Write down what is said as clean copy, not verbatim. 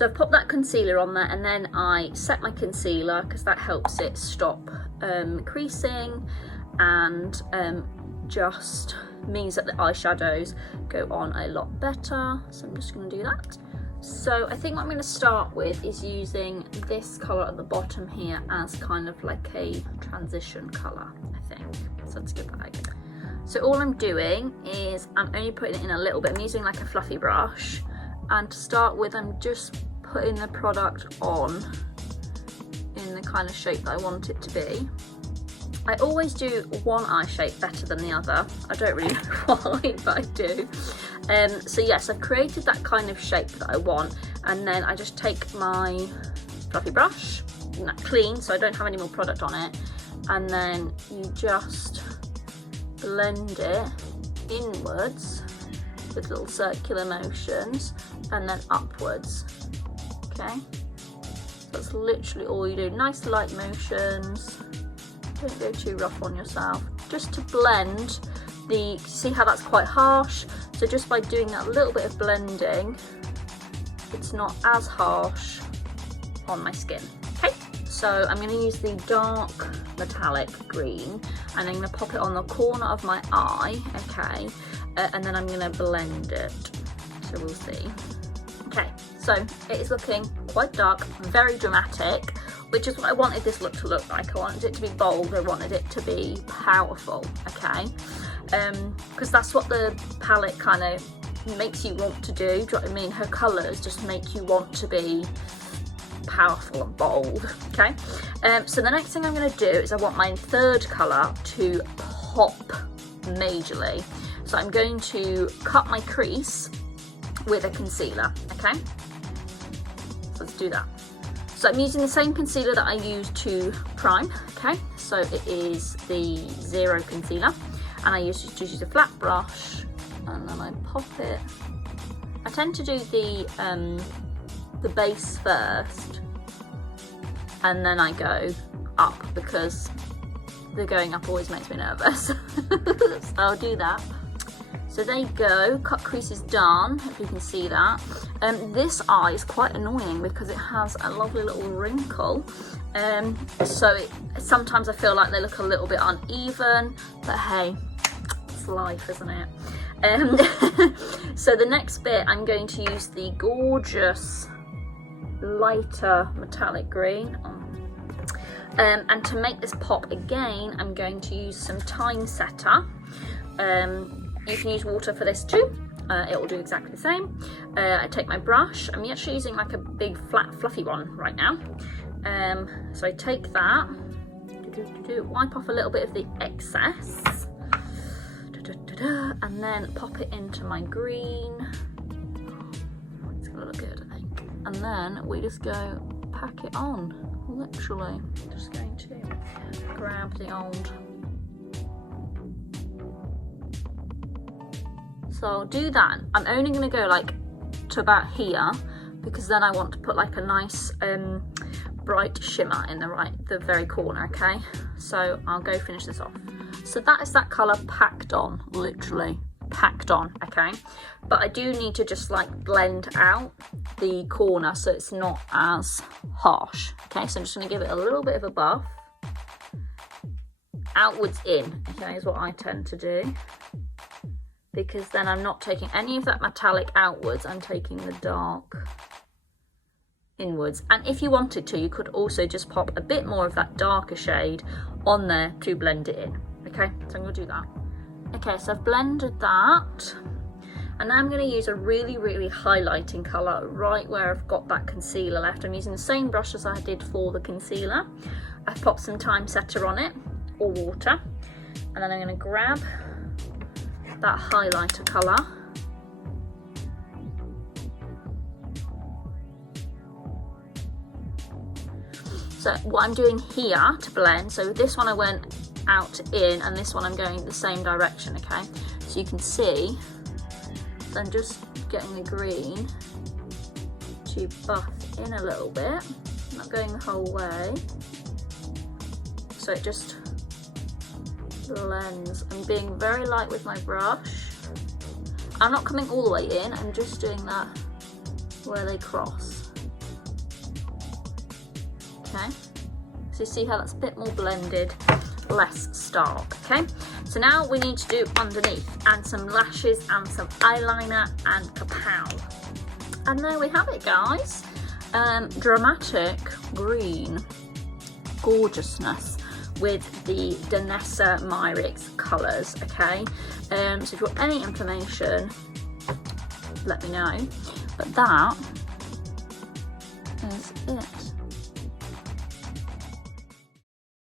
So I've popped that concealer on there, and then I set my concealer because that helps it stop creasing, and just means that the eyeshadows go on a lot better. So I'm just going to do that. So I think what I'm going to start with is using this colour at the bottom here as kind of like a transition colour, I think. So let's give that a go. So all I'm doing is I'm only putting it in a little bit. I'm using like a fluffy brush, and to start with I'm just putting the product on in the kind of shape that I want it to be. I always do one eye shape better than the other. I don't really know why, but I do. So yes, I've created that kind of shape that I want, and then I just take my fluffy brush, and that clean so I don't have any more product on it, and then you just blend it inwards with little circular motions and then upwards. Okay, so that's literally all you do. Nice light motions. Don't go too rough on yourself, just to blend the, see how that's quite harsh, so just by doing that little bit of blending, it's not as harsh on my skin. Okay, so I'm going to use the dark metallic green, and I'm going to pop it on the corner of my eye, okay, and then I'm going to blend it, so we'll see. Okay, so it is looking quite dark, very dramatic, which is what I wanted this look to look like. I wanted it to be bold, I wanted it to be powerful, okay? Because that's what the palette kind of makes you want to do. Do you know what I mean? Her colours just make you want to be powerful and bold, okay? So the next thing I'm going to do is I want my third colour to pop majorly. So I'm going to cut my crease with a concealer, okay? So let's do that. So I'm using the same concealer that I used to prime, okay? So it is the Zero concealer, and I just use a flat brush, and then I pop it. I tend to do the base first, and then I go up, because the going up always makes me nervous. So I'll do that. So there you go, cut crease is done, if you can see that. This eye is quite annoying because it has a lovely little wrinkle. Sometimes I feel like they look a little bit uneven, but hey, it's life, isn't it? So the next bit, I'm going to use the gorgeous lighter metallic green. And to make this pop again, I'm going to use some Time Setter. You can use water for this too, it will do exactly the same. I take my brush, I'm actually using like a big flat fluffy one right now. So I take that, wipe off a little bit of the excess, and then pop it into my green. It's gonna look good, I think. And then we just go pack it on, literally. Just going to grab the old. So I'll do that. I'm only going to go like to about here, because then I want to put like a nice bright shimmer in the very corner, okay? So I'll go finish this off. So that is that colour packed on, literally packed on, okay? But I do need to just like blend out the corner so it's not as harsh, okay? So I'm just going to give it a little bit of a buff. Outwards in, okay, is what I tend to do. Because then I'm not taking any of that metallic outwards, I'm taking the dark inwards. And if you wanted to, you could also just pop a bit more of that darker shade on there to blend it in. Okay, so I'm going to do that. Okay, so I've blended that. And now I'm going to use a really, really highlighting colour right where I've got that concealer left. I'm using the same brush as I did for the concealer. I've popped some Time Setter on it, or water. And then I'm going to grab that highlighter colour. So what I'm doing here to blend, so this one I went out in, and this one I'm going the same direction, okay? So you can see, so I'm just getting the green to buff in a little bit, not going the whole way. So it just blends. I'm being very light with my brush. I'm not coming all the way in, I'm just doing that where they cross. okay? So you see how that's a bit more blended, less stark, okay? So now we need to do underneath, and some lashes and some eyeliner and kapow. And there we have it, guys. Dramatic green gorgeousness with the Danessa Myricks colours, okay? So if you want any information, let me know. But that is it.